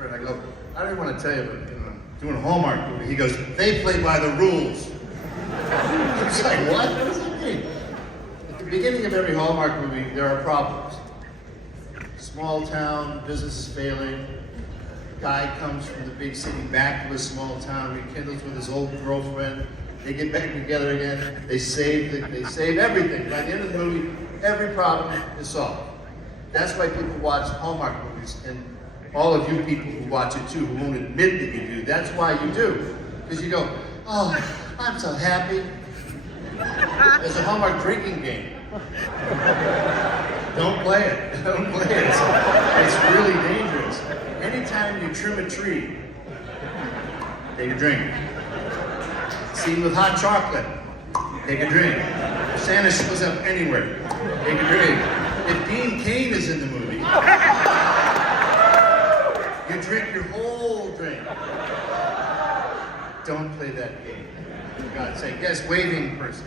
friend. I go, I don't even want to tell you, but I'm doing a Hallmark movie. He goes, they play by the rules. I was like, what? What does that mean? At the beginning of every Hallmark movie, there are problems. Small town, business is failing. Guy comes from the big city back to a small town, rekindles with his old girlfriend. They get back together again. They save everything. By the end of the movie, every problem is solved. That's why people watch Hallmark movies, and all of you people who watch it too, who won't admit that you do, that's why you do. Because you go, oh, I'm so happy. It's a Hallmark drinking game. Don't play it. Don't play it. It's really dangerous. Anytime you trim a tree, take a drink. Scene with hot chocolate, take a drink. If Santa shows up anywhere, take a drink. If Dean Cain is in the movie, you drink your whole drink. Don't play that game. For God's sake. Yes, waving person.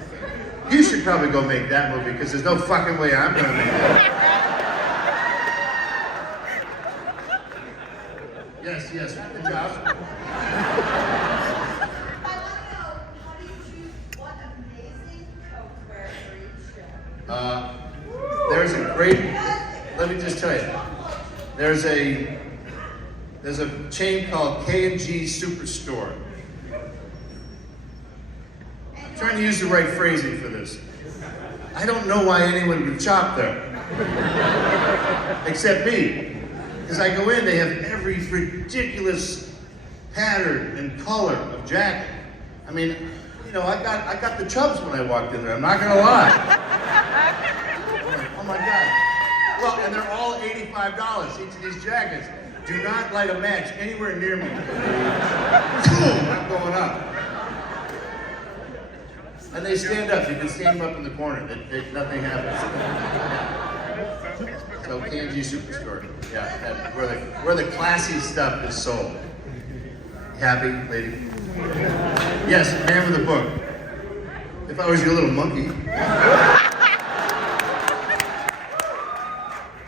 You should probably go make that movie because there's no fucking way I'm gonna make that. Yes, good job. There's a great, let me just tell you, there's a chain called K&G Superstore. I'm trying to use the right phrasing for this. I don't know why anyone would shop there, except me. Because I go in, they have every ridiculous pattern and color of jacket. I mean, you know, I got the chubs when I walked in there, I'm not gonna lie. Oh my God. Well, and they're all $85, each of these jackets. Do not light a match anywhere near me. Boom, I'm going up. And they stand up, you can stand them up in the corner, nothing happens. Yeah. So K&G Superstore, yeah, where the classy stuff is sold. Happy, lady? Yes, man with a book. If I was your little monkey.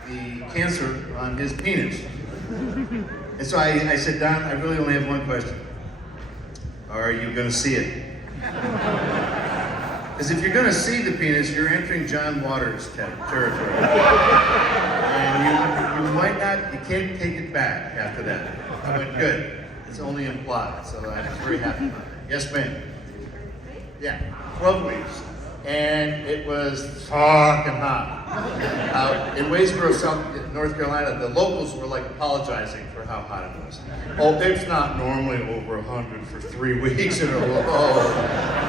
The cancer on his penis. And so I said, Don, I really only have one question. Are you gonna see it? Because if you're gonna see the penis, you're entering John Waters territory. And you might not, you can't take it back after that. I went, good. It's only implied, so I was very happy about it. Yes, ma'am. Yeah, 12 weeks. And it was fucking hot. In Waysboro, North Carolina, the locals were like apologizing for how hot it was. Oh, it's not normally over 100 for 3 weeks in a row. Oh,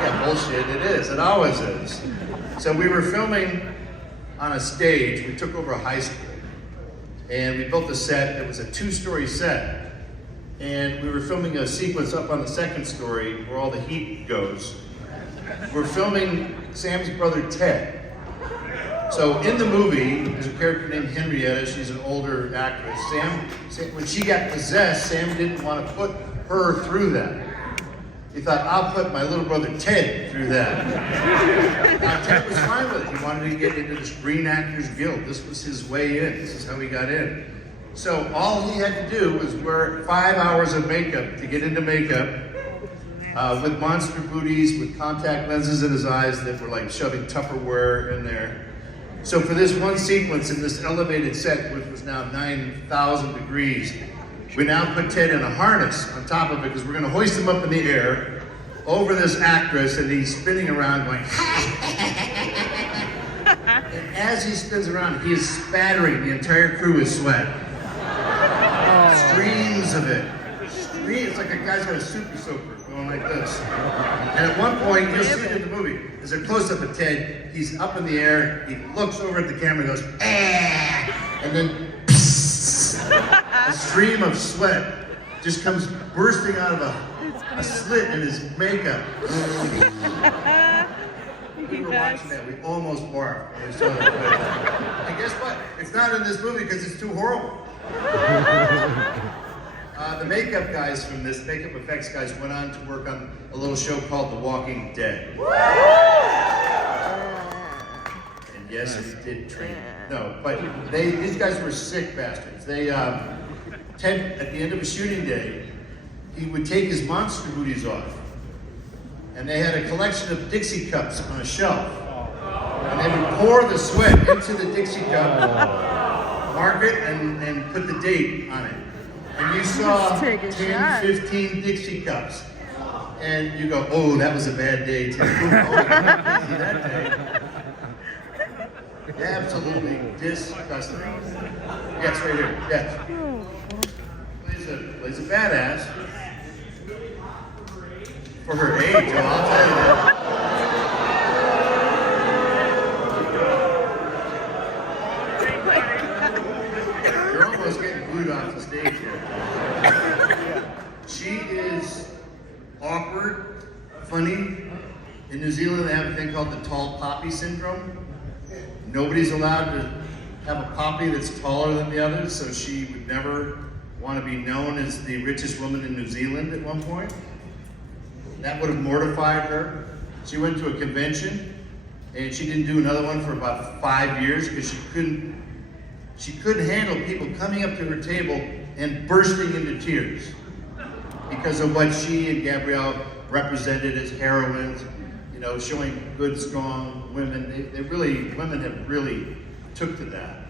yeah, bullshit, it is. It always is. So we were filming on a stage. We took over a high school. And we built a set. It was a 2-story set. And we were filming a sequence up on the 2nd story where all the heat goes. We're filming Sam's brother Ted. So in the movie, there's a character named Henrietta. She's an older actress. Sam, when she got possessed, Sam didn't want to put her through that. He thought, I'll put my little brother Ted through that. Now Ted was fine with it. He wanted to get into the Screen Actors Guild. This was his way in. This is how he got in. So all he had to do was wear 5 hours of makeup to get into makeup. With monster booties, with contact lenses in his eyes that were like shoving Tupperware in there. So for this one sequence in this elevated set, which was now 9,000 degrees, we now put Ted in a harness on top of it because we're gonna hoist him up in the air over this actress, and he's spinning around going, and as he spins around, he is spattering the entire crew with sweat. Streams of it. It's like a guy's got a super soaker going like this. And at one point, you'll see it in the movie, there's a close-up of Ted, he's up in the air, he looks over at the camera and goes, ah! And then, a stream of sweat just comes bursting out of a slit in his makeup. We were watching that, we almost barfed when we saw that. And guess what? It's not in this movie because it's too horrible. The makeup guys from this, makeup effects guys, went on to work on a little show called The Walking Dead. And yes, we did train. No, but these guys were sick bastards. Ted, at the end of a shooting day, he would take his monster booties off. And they had a collection of Dixie cups on a shelf. And they would pour the sweat into the Dixie cup, mark it, and put the date on it. And you saw 10, 15 Dixie cups. And you go, oh, that was a bad day, Ted. Oh, you got busy that day. Absolutely disgusting. Yes, right here. Yes. Plays a badass. For her age, I'll tell you that. You're almost getting booed off the stage here. She is awkward, funny. In New Zealand, they have a thing called the tall poppy syndrome. Nobody's allowed to have a poppy that's taller than the others, so she would never want to be known as the richest woman in New Zealand at one point. That would have mortified her. She went to a convention, and she didn't do another one for about 5 years because she couldn't handle people coming up to her table and bursting into tears because of what she and Gabrielle represented as heroines, you know, showing good, strong women. Women have really took to that.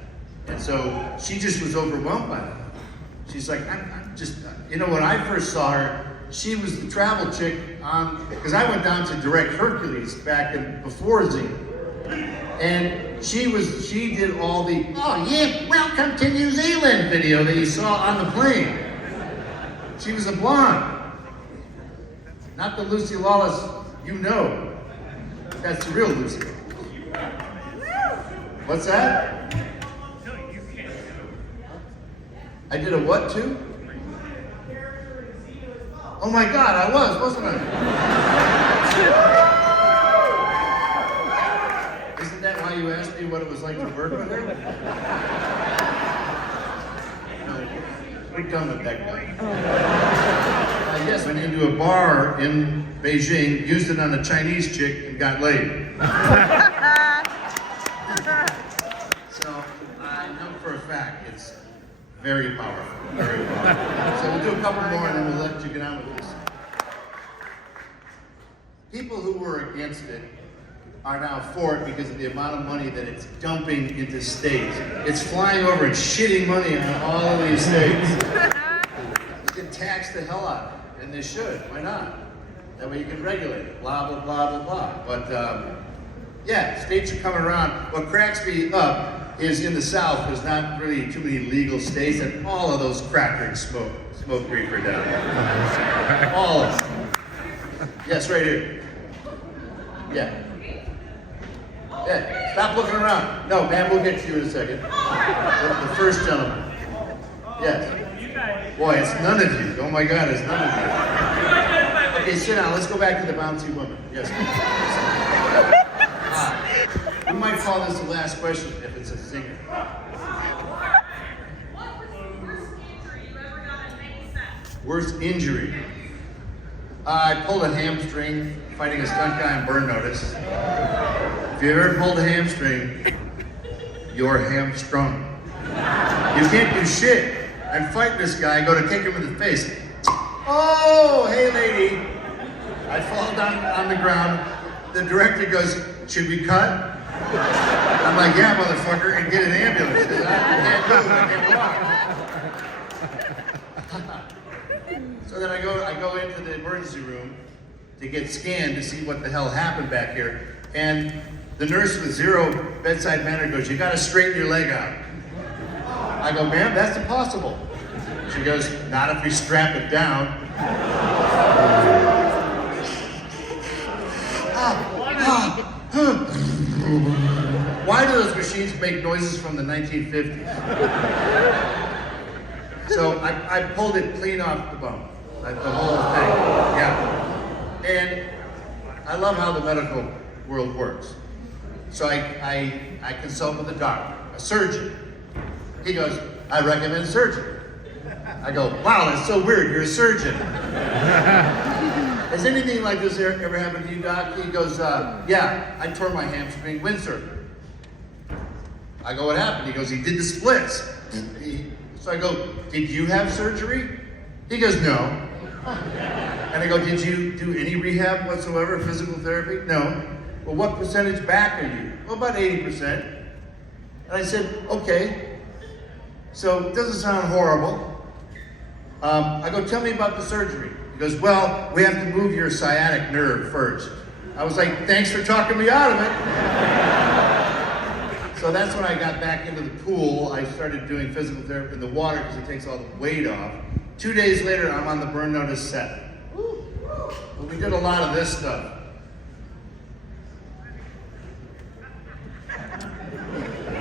And so she just was overwhelmed by that. She's like, I'm just, you know, when I first saw her, she was the travel chick because I went down to direct Hercules back before Z. And she did all the, oh yeah, welcome to New Zealand video that you saw on the plane. She was a blonde. Not the Lucy Lawless you know. That's the real Lucy. What's that? I did a what too? Oh my God, I was, wasn't I? Isn't that why you asked me what it was like to work with her? No, we're done with that guy. Yes, I went into a bar in Beijing, used it on a Chinese chick, and got laid. So I know for a fact it's very powerful, very powerful. So we'll do a couple more and then we'll let you get on with this. People who were against it are now for it because of the amount of money that it's dumping into states. It's flying over and shitting money on all of these states. You can tax the hell out of it, and they should. Why not? That way you can regulate it, blah, blah, blah, blah, blah. But yeah, states are coming around. What cracks me up is in the South, there's not really too many legal states, and all of those crackers smoke reefer down there. All of them. Yes, right here. Yeah. Yeah, stop looking around. No, man, we'll get to you in a second. The first gentleman. Yes. Boy, it's none of you. Oh my God, it's none of you. Okay, sit down. Let's go back to the bouncy woman. Yes. We might call this the last question if it's a zinger. Worst injury? I pulled a hamstring fighting a stunt guy on Burn Notice. If you ever pulled a hamstring, you're hamstrung. You can't do shit. I'm fighting this guy, I go to kick him in the face. Oh, hey lady. I fall down on the ground. The director goes, should we cut? I'm like, yeah, motherfucker, and get an ambulance. I can't move, I can't walk. So then I go into the emergency room to get scanned to see what the hell happened back here. And the nurse with zero bedside manner goes, you gotta straighten your leg out. I go, ma'am, that's impossible. She goes, not if you strap it down. Why do those machines make noises from the 1950s? So I pulled it clean off the bone, like the whole thing, yeah. And I love how the medical world works. So I consult with a doctor, a surgeon. He goes, I recommend surgery. I go, wow, that's so weird, you're a surgeon. Has anything like this ever happened to you, Doc? He goes, yeah, I tore my hamstring windsurfing. I go, what happened? He goes, he did the splits. So I go, did you have surgery? He goes, no. And I go, did you do any rehab whatsoever, physical therapy? No. Well, what percentage back are you? Well, about 80%. And I said, okay. So it doesn't sound horrible. I go, tell me about the surgery. He goes, well, we have to move your sciatic nerve first. I was like, thanks for talking me out of it. So that's when I got back into the pool. I started doing physical therapy in the water because it takes all the weight off. 2 days later, I'm on the Burn Notice set. Well, we did a lot of this stuff.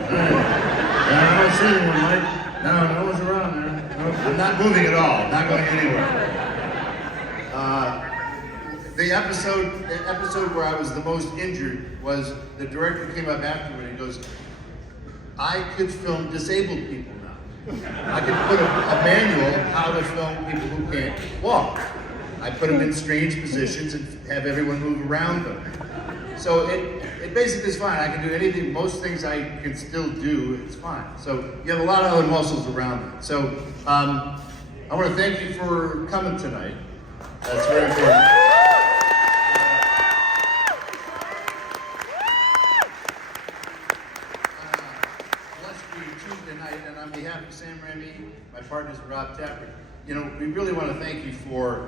I don't see anyone, Mike. No one's around there. No, I'm not moving at all. Not going anywhere. The episode where I was the most injured was the director came up afterward and he goes, I could film disabled people now. I could put a manual how to film people who can't walk. I put them in strange positions and have everyone move around them. So it basically is fine. I can do anything, most things I can still do, it's fine. So you have a lot of other muscles around it. So I want to thank you for coming tonight. That's very important. Tuesday night, and on behalf of Sam Raimi, my partners Rob Tapper, we really want to thank you for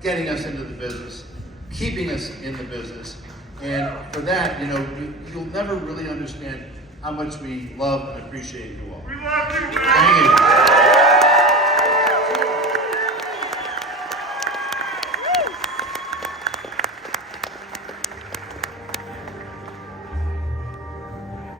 getting us into the business, keeping us in the business, and for that, you'll never really understand how much we love and appreciate you all. We love you, man. Thank you.